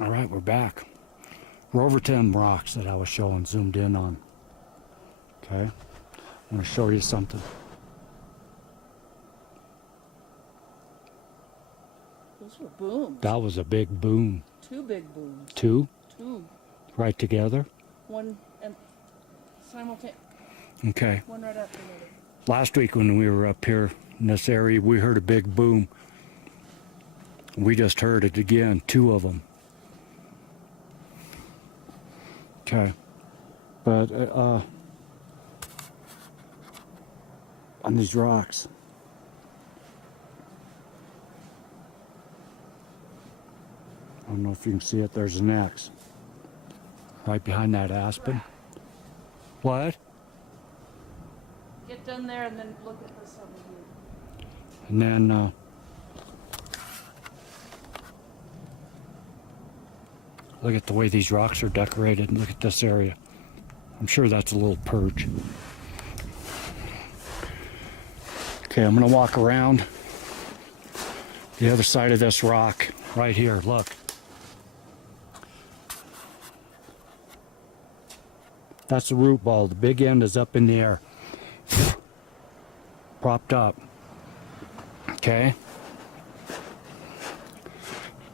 All right, we're back. We're over to them rocks that I was showing, zoomed in on. Okay, I'm going to show you something. Those were booms. That was a big boom. 2 big booms. 2? 2. Right together? One and simultaneous. Okay. One right after another. Last week when we were up here in this area, we heard a big boom. We just heard it again, 2 of them. Okay. But on these rocks, I don't know if you can see it, there's an X right behind that aspen. What? Get done there and then look at this over here. And then look at the way these rocks are decorated, and look at this area. I'm sure that's a little perch. Okay, I'm gonna walk around the other side of this rock right here. Look. That's the root ball. The big end is up in the air. Propped up. Okay.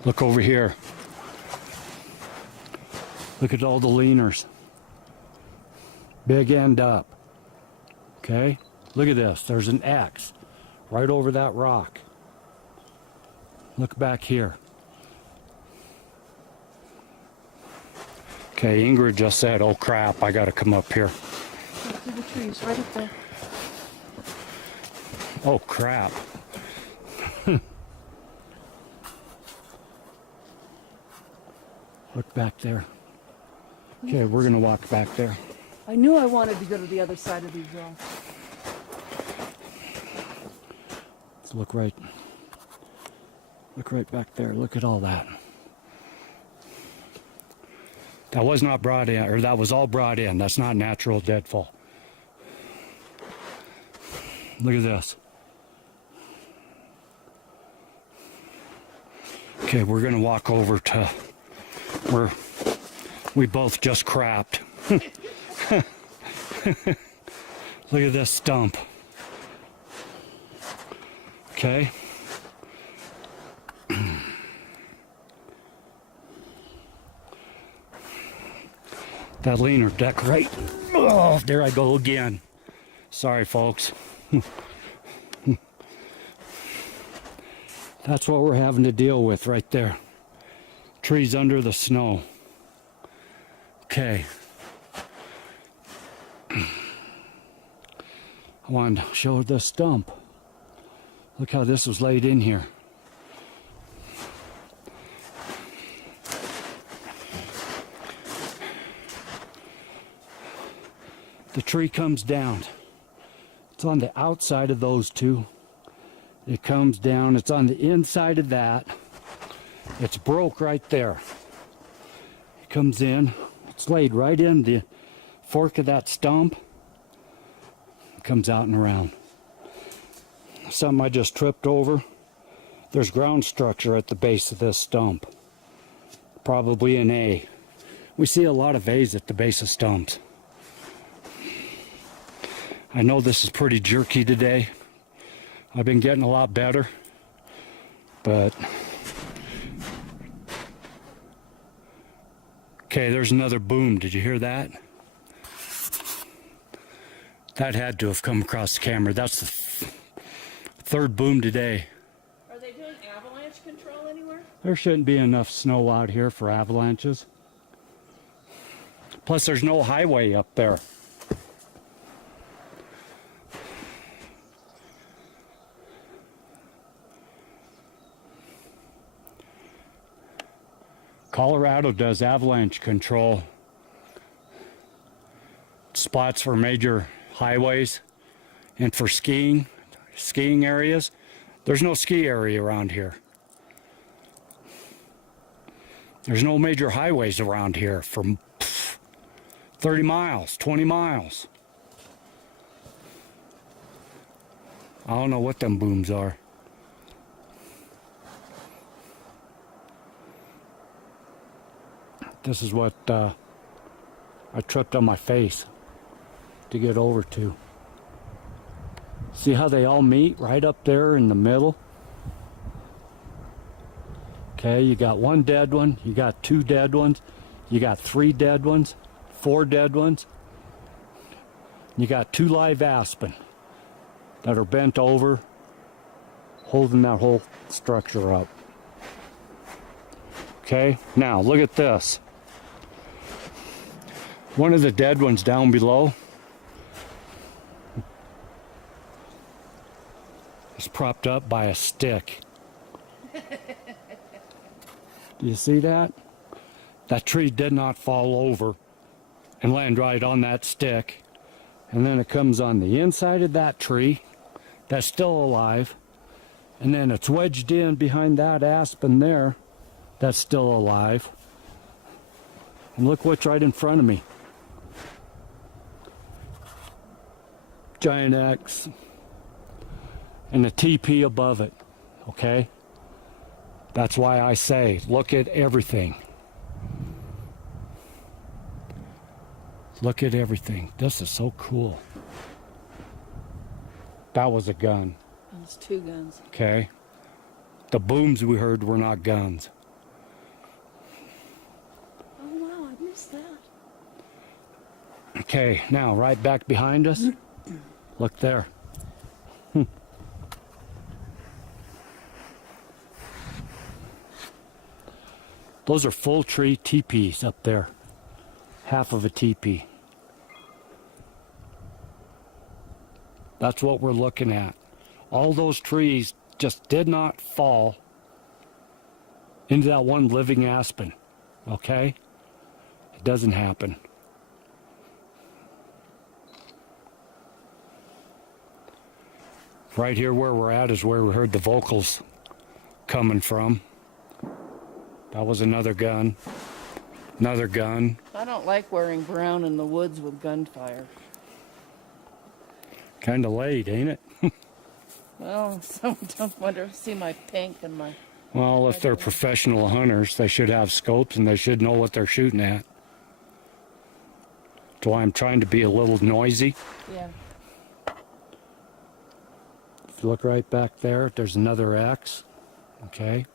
Look over here. Look at all the leaners. Big end up. Okay. Look at this. There's an X right over that rock. Look back here. Okay, Ingrid just said, oh crap, I gotta come up here. Look through the trees, right up there. Oh crap. Look back there. Okay, we're gonna walk back there. I knew I wanted to go to the other side of these rocks. Let's look right back there. Look at all that. That was not brought in, or that was all brought in. That's not natural deadfall. Look at this. Okay, we're gonna walk over to where we both just crapped. Look at this stump. Okay. That leaner decorate. Oh, there I go again. Sorry, folks. That's what we're having to deal with right there. Trees under the snow. Okay. I wanted to show the stump. Look how this was laid in here. The tree comes down. It's on the outside of those 2. It comes down. It's on the inside of that. It's broke right there. It comes in. It's laid right in the fork of that stump. It comes out and around. Something I just tripped over. There's ground structure at the base of this stump. Probably an A. We see a lot of A's at the base of stumps. I know this is pretty jerky today. I've been getting a lot better, but okay, there's another boom. Did you hear that? That had to have come across the camera. That's the 3rd boom today. Are they doing avalanche control anywhere? There shouldn't be enough snow out here for avalanches. Plus, there's no highway up there. Colorado does avalanche control. Spots for major highways and for skiing areas. There's no ski area around here. There's no major highways around here for 30 miles, 20 miles. I don't know what them booms are. This is what I tripped on my face to get over to. See how they all meet right up there in the middle? Okay, you got one dead one, you got two dead ones, you got three dead ones, four dead ones. You got two live aspen that are bent over, holding that whole structure up. Okay, now look at this. One of the dead ones down below is propped up by a stick. Do you see that? That tree did not fall over and land right on that stick. And then it comes on the inside of that tree that's still alive. And then it's wedged in behind that aspen there that's still alive. And look what's right in front of me. Giant X and the TP above it. Okay? That's why I say, look at everything. Look at everything. This is so cool. That was a gun. There's two guns. Okay. The booms we heard were not guns. Oh wow, I missed that. Okay, now right back behind us. Look there. Those are full tree teepees up there. Half of a teepee. That's what we're looking at. All those trees just did not fall into that one living aspen. Okay? It doesn't happen. Right here where we're at is where we heard the vocals coming from. That was another gun. Another gun. I don't like wearing brown in the woods with gunfire. Kind of late, ain't it? Well, some don't want to see my pink and my... Well, if they're professional hunters, they should have scopes and they should know what they're shooting at. That's why I'm trying to be a little noisy. Yeah. If you look right back there, there's another X. Okay.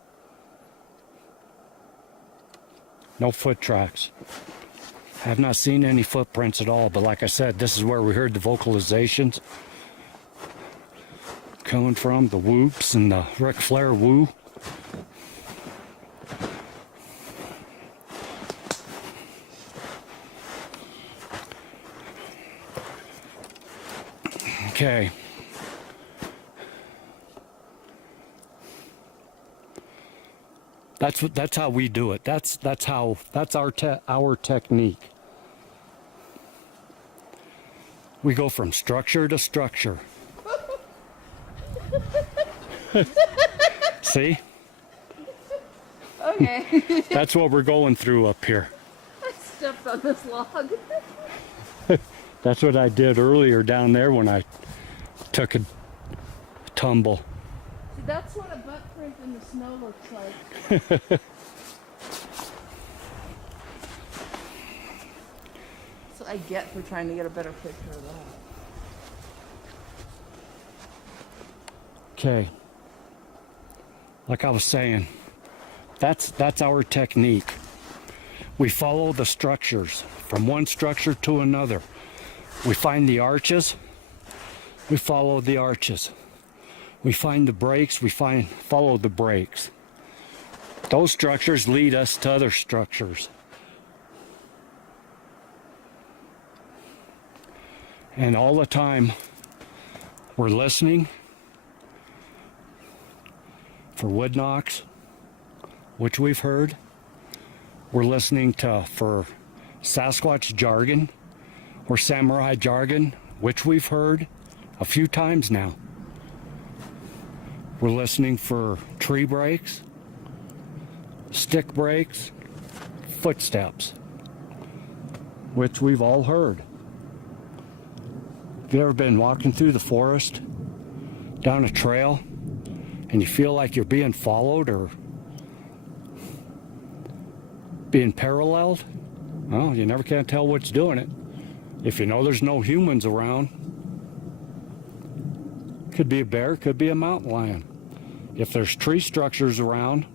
No foot tracks. I have not seen any footprints at all, but like I said, this is where we heard the vocalizations coming from, the whoops and the Ric Flair woo. Okay. That's how we do it. That's our technique. We go from structure to structure. See? Okay. That's what we're going through up here. I stepped on this log. That's what I did earlier down there when I took a tumble. See, that's what a butt print in the snow looks like. That's what I get for trying to get a better picture of that. Okay. Like I was saying, that's our technique. We follow the structures from one structure to another. We find the arches, we follow the arches. We find the breaks, we follow the breaks. Those structures lead us to other structures. And all the time we're listening for wood knocks, which we've heard. We're listening for Sasquatch jargon or samurai jargon, which we've heard a few times now. We're listening for tree breaks, stick breaks, footsteps, which we've all heard. Have you ever been walking through the forest, down a trail, and you feel like you're being followed, or being paralleled. Well, you never can tell what's doing it. If you know there's no humans around, could be a bear, could be a mountain lion. If there's tree structures around,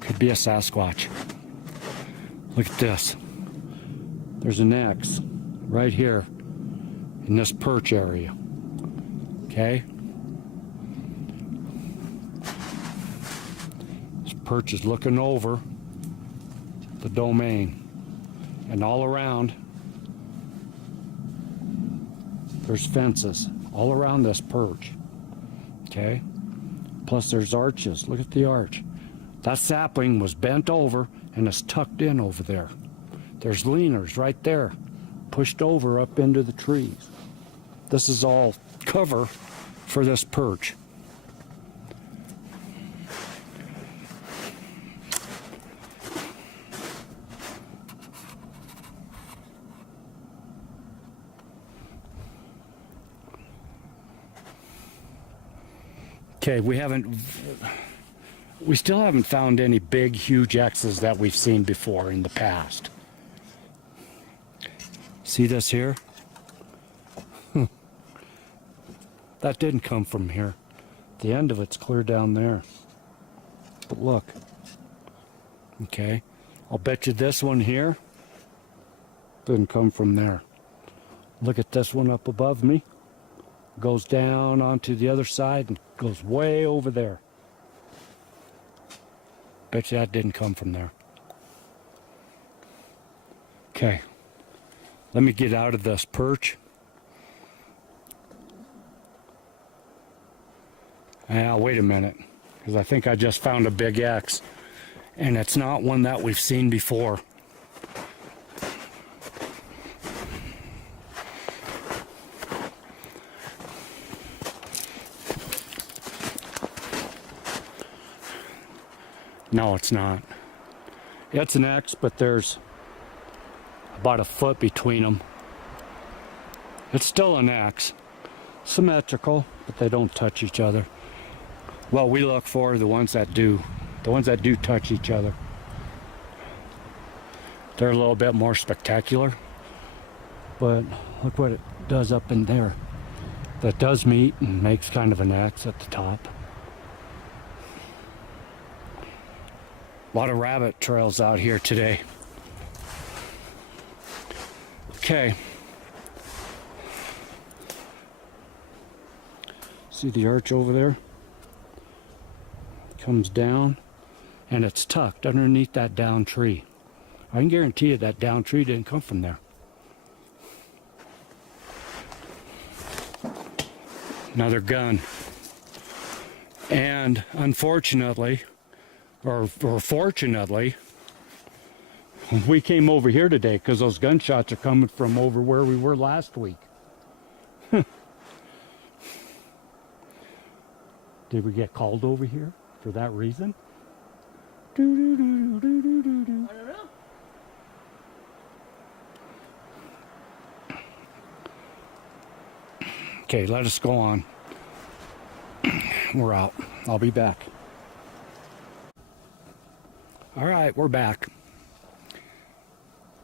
could be a Sasquatch. Look at this. There's an X right here in this perch area. Okay? This perch is looking over the domain. And all around, there's fences all around this perch. Okay? Plus there's arches. Look at the arch. That sapling was bent over and is tucked in over there. There's leaners right there, pushed over up into the trees. This is all cover for this perch. Okay, we still haven't found any big, huge X's that we've seen before in the past. See this here? That didn't come from here. The end of it's clear down there. But look. Okay, I'll bet you this one here didn't come from there. Look at this one up above me. Goes down onto the other side and goes way over there. Bet you that didn't come from there. Okay, let me get out of this perch. Now, wait a minute, because I think I just found a big X, and it's not one that we've seen before. No, it's not. It's an X, but there's about a foot between them. It's still an X. Symmetrical, but they don't touch each other. Well, we look for the ones that do. The ones that do touch each other. They're a little bit more spectacular. But look what it does up in there. That does meet and makes kind of an X at the top. A lot of rabbit trails out here today. Okay. See the arch over there? Comes down and it's tucked underneath that down tree. I can guarantee you that down tree didn't come from there. Another gun. And unfortunately, or fortunately, we came over here today because those gunshots are coming from over where we were last week. Did we get called over here for that reason? I don't know. Okay, let us go on. We're out. I'll be back. All right, we're back.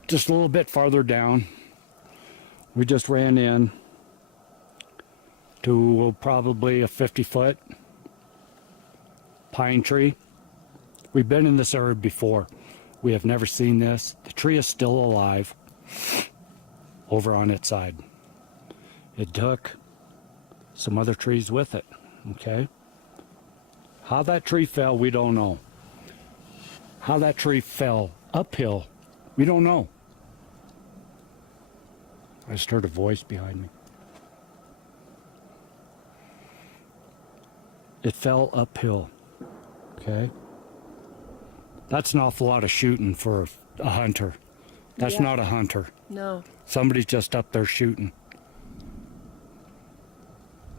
Just a little bit farther down. We just ran in to probably a 50-foot pine tree. We've been in this area before. We have never seen this. The tree is still alive over on its side. It took some other trees with it, okay? How that tree fell, we don't know. How that tree fell uphill, we don't know. I just heard a voice behind me. It fell uphill, okay? That's an awful lot of shooting for a hunter. That's not a hunter. No. Somebody's just up there shooting.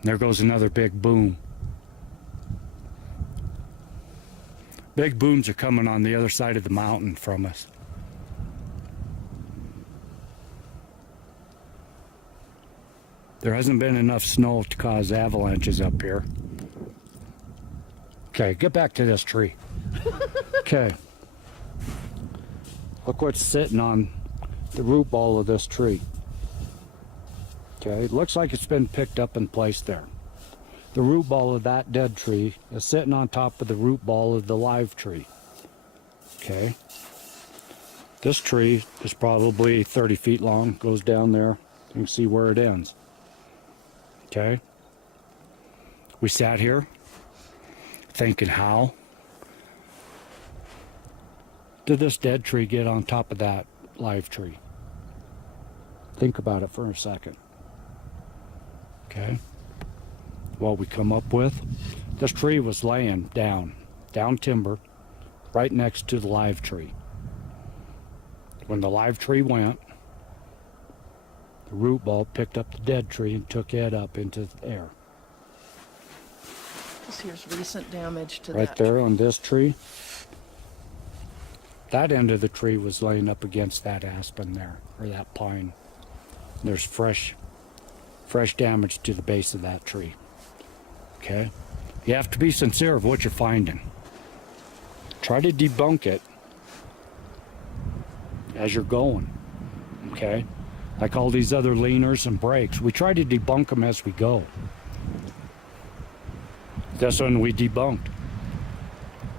There goes another big boom. Big booms are coming on the other side of the mountain from us. There hasn't been enough snow to cause avalanches up here. Okay, get back to this tree. Okay. Look what's sitting on the root ball of this tree. Okay, it looks like it's been picked up and placed there. The root ball of that dead tree is sitting on top of the root ball of the live tree. Okay. This tree is probably 30 feet long, goes down there. You can see where it ends. Okay. We sat here thinking, how did this dead tree get on top of that live tree? Think about it for a second. Okay. What we come up with, this tree was laying down timber, right next to the live tree. When the live tree went, the root ball picked up the dead tree and took it up into the air. Here's recent damage to Right that there tree. on this tree. That end of the tree was laying up against that aspen there, or that pine. There's fresh damage to the base of that tree. Okay? You have to be sincere of what you're finding. Try to debunk it as you're going. Okay? Like all these other leaners and brakes, we try to debunk them as we go. This one we debunked.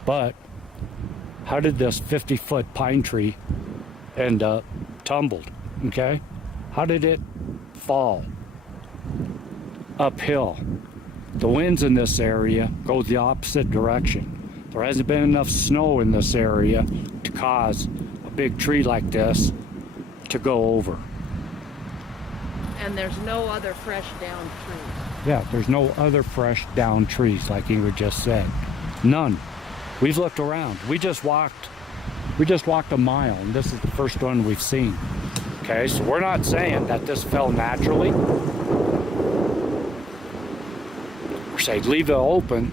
But how did this 50-foot pine tree end up tumbled? Okay? How did it fall? Uphill. The winds in this area go the opposite direction. There hasn't been enough snow in this area to cause a big tree like this to go over. And there's no other fresh down trees. Yeah, there's no other fresh down trees like Ingrid just said. None. We've looked around. We just walked a mile, and this is the first one we've seen. Okay, so we're not saying that this fell naturally. We're saying leave it open.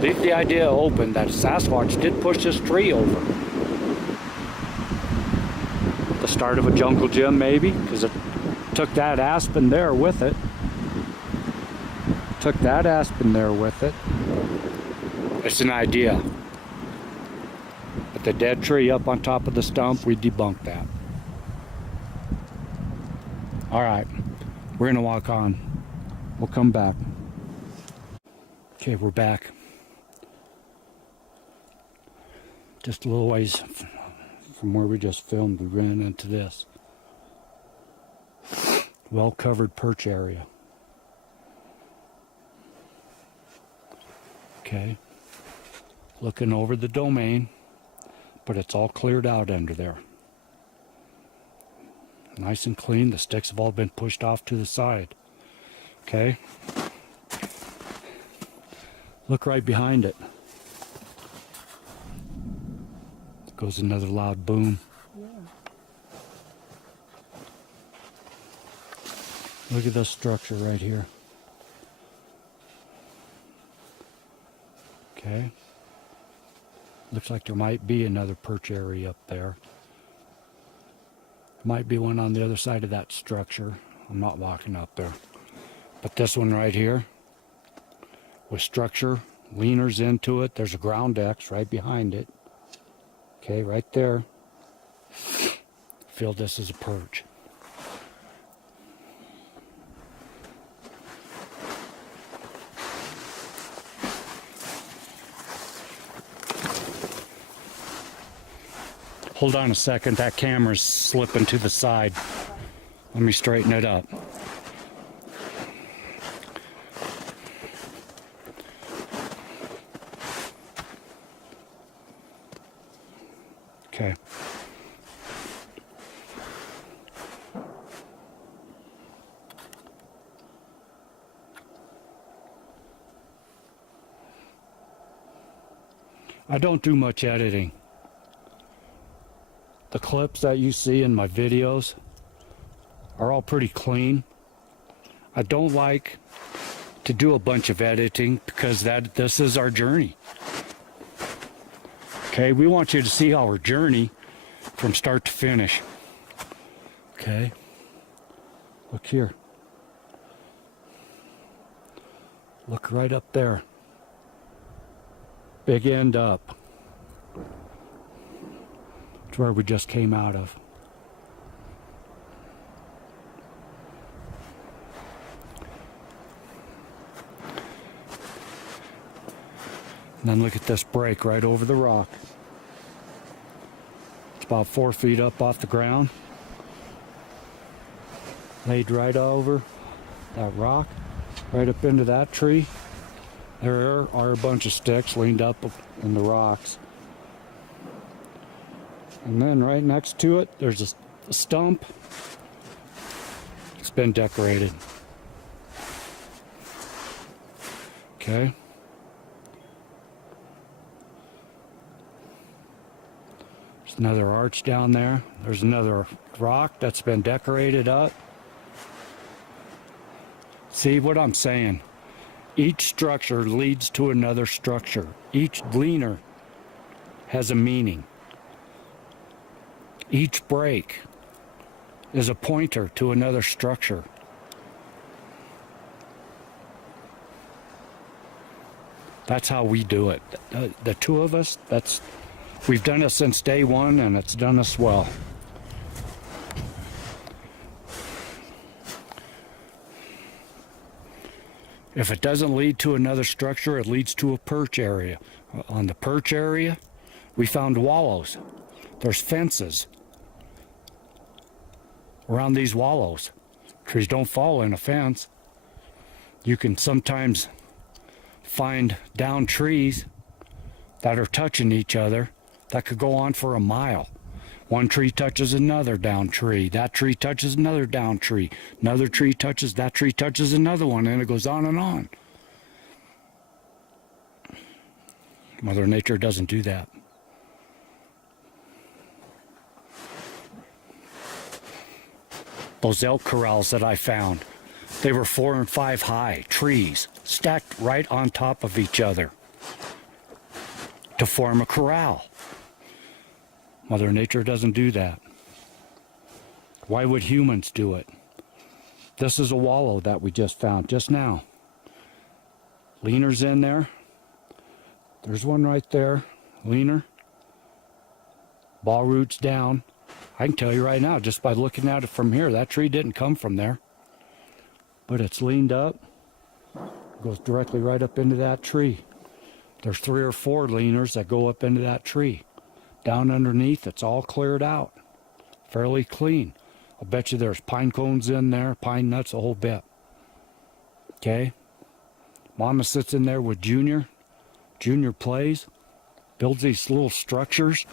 Leave the idea open that Sasquatch did push this tree over. The start of a jungle gym, maybe, because it took that aspen there with it. Took that aspen there with it. It's an idea. But the dead tree up on top of the stump, we debunked that. All right, we're gonna walk on. We'll come back. Okay, we're back. Just a little ways from where we just filmed, we ran into this well-covered perch area. Okay, looking over the domain, but it's all cleared out under there. Nice and clean. The sticks have all been pushed off to the side. Okay, look right behind it. Goes another loud boom. Yeah. Look at this structure right here. Okay. Looks like there might be another perch area up there. Might be one on the other side of that structure. I'm not walking up there. But this one right here, with structure, leaners into it. There's a ground X right behind it. Okay, right there. Feel this is a perch. Hold on a second, that camera's slipping to the side. Let me straighten it up. Okay. I don't do much editing. The clips that you see in my videos are all pretty clean. I don't like to do a bunch of editing because this is our journey. Okay, we want you to see our journey from start to finish. Okay, look here. Look right up there. Big end up. It's where we just came out of. And then look at this break right over the rock. It's about 4 feet up off the ground. Laid right over that rock, right up into that tree. There are a bunch of sticks leaned up in the rocks. And then right next to it, there's a stump. It's been decorated. Okay. There's another arch down there. There's another rock that's been decorated up. See what I'm saying? Each structure leads to another structure. Each leaner has a meaning. Each break is a pointer to another structure. That's how we do it. The two of us, we've done it since day one, and it's done us well. If it doesn't lead to another structure, it leads to a perch area. On the perch area, we found wallows. There's fences around these wallows. Trees don't fall in a fence. You can sometimes find down trees that are touching each other that could go on for a mile. One tree touches another down tree. That tree touches another down tree. Another tree touches, that tree touches another one, and it goes on and on. Mother Nature doesn't do that. Those elk corrals that I found, they were 4 and 5 high trees stacked right on top of each other to form a corral. Mother Nature doesn't do that. Why would humans do it? This is a wallow that we just found just now. Leaner's in there. There's one right there. Leaner. Ball roots down. I can tell you right now, just by looking at it from here, that tree didn't come from there. But it's leaned up. Goes directly right up into that tree. There's 3 or 4 leaners that go up into that tree. Down underneath, it's all cleared out. Fairly clean. I'll bet you there's pine cones in there, pine nuts, a whole bit. Okay? Mama sits in there with Junior. Junior plays, builds these little structures,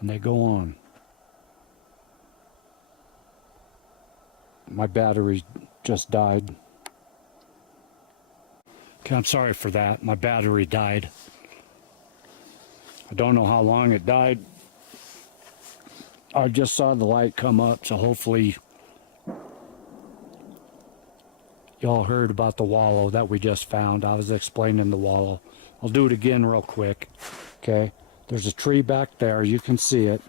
and they go on. My battery just died. Okay, I'm sorry for that. My battery died. I don't know how long it died. I just saw the light come up, so hopefully y'all heard about the wallow that we just found. I was explaining the wallow. I'll do it again real quick. Okay, there's a tree back there. You can see it.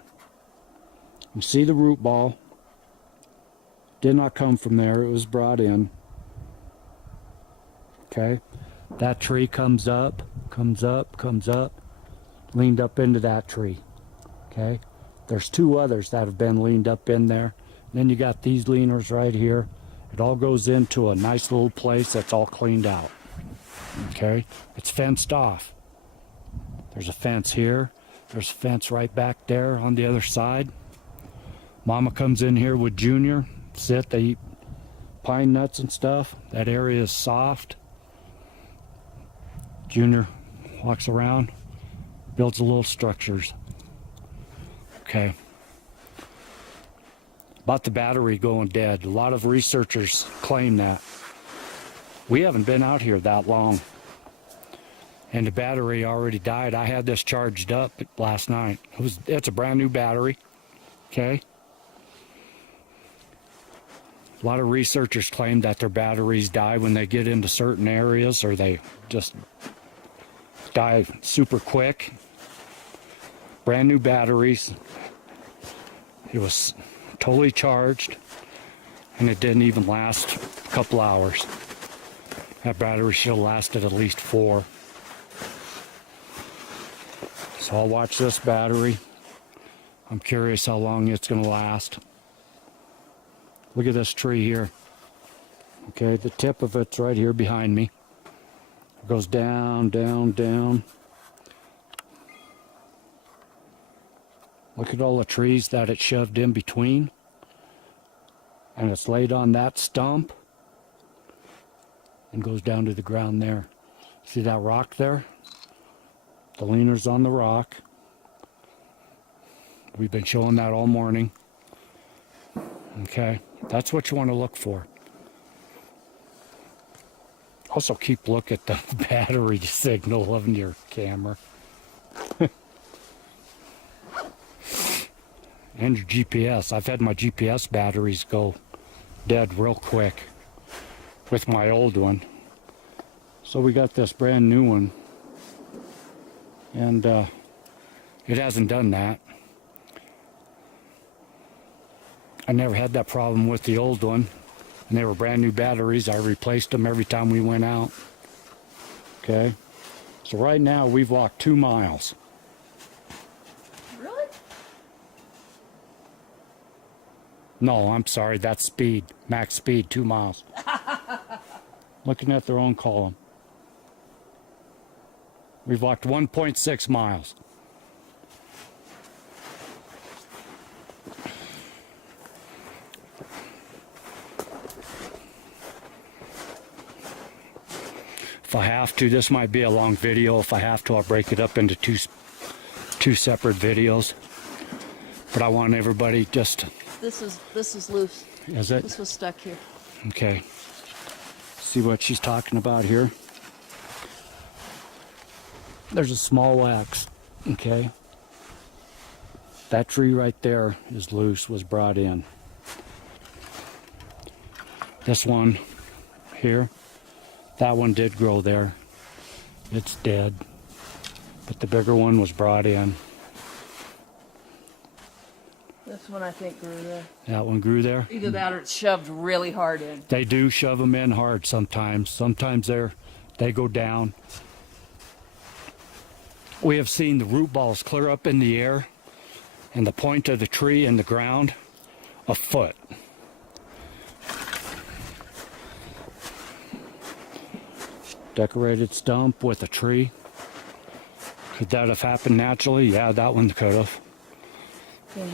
You see the root ball. Did not come from there. It was brought in. Okay, that tree comes up, leaned up into that tree. Okay, there's 2 others that have been leaned up in there. And then you got these leaners right here. It all goes into a nice little place that's all cleaned out. Okay, it's fenced off. There's a fence here. There's a fence right back there on the other side. Mama comes in here with Junior. Sit, they eat pine nuts and stuff. That area is soft. Junior walks around, builds little structures. Okay. About the battery going dead. A lot of researchers claim that. We haven't been out here that long. And the battery already died. I had this charged up last night. It's a brand new battery. Okay. A lot of researchers claim that their batteries die when they get into certain areas, or they just die super quick. Brand new batteries. It was totally charged, and it didn't even last a couple hours. That battery should have lasted at least 4. So I'll watch this battery. I'm curious how long it's going to last. Look at this tree here. Okay, the tip of it's right here behind me. It goes down, down, down. Look at all the trees that it shoved in between. And it's laid on that stump and goes down to the ground there. See that rock there? The leaner's on the rock. We've been showing that all morning. Okay, that's what you want to look for. Also keep look at the battery signal of your camera. And your GPS. I've had my GPS batteries go dead real quick with my old one. So we got this brand new one. And it hasn't done that. I never had that problem with the old one. And they were brand new batteries. I replaced them every time we went out. Okay. So right now we've walked 2 miles. Really? No, I'm sorry. That's speed. Max speed, 2 miles. Looking at their own column. We've walked 1.6 miles. If I have to, this might be a long video. If I have to, I'll break it up into two separate videos. But I want everybody just... This is loose. Is it? This was stuck here. Okay. See what she's talking about here? There's a small wax. Okay. That tree right there is loose, was brought in. This one here, that one did grow there. It's dead. But the bigger one was brought in. This one I think grew there. That one grew there. Either that or it's shoved really hard in. They do shove them in hard sometimes. Sometimes they go down. We have seen the root balls clear up in the air and the point of the tree in the ground a foot. Decorated stump with a tree. Could that have happened naturally? Yeah, that one could have. Yeah.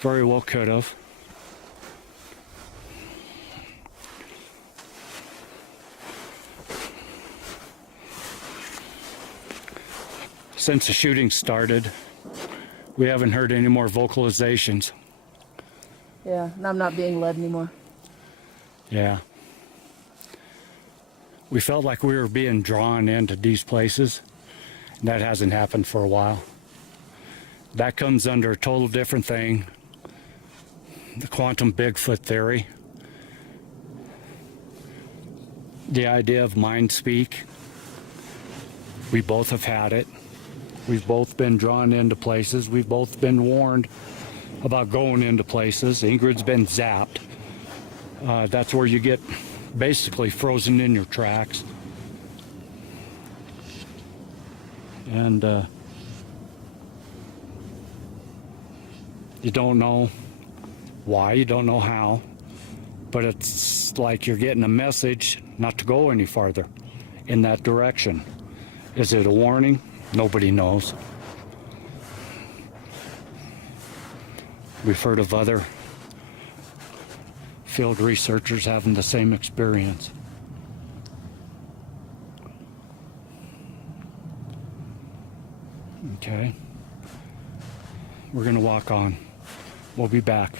Very well could have. Since the shooting started, we haven't heard any more vocalizations. Yeah, and I'm not being led anymore. Yeah. We felt like we were being drawn into these places. And that hasn't happened for a while. That comes under a total different thing. The quantum Bigfoot theory. The idea of mind speak. We both have had it. We've both been drawn into places. We've both been warned about going into places. Ingrid's been zapped. That's where you get basically frozen in your tracks. And you don't know why, you don't know how, but it's like you're getting a message not to go any farther in that direction. Is it a warning? Nobody knows. We've heard of other field researchers having the same experience. Okay. We're going to walk on. We'll be back.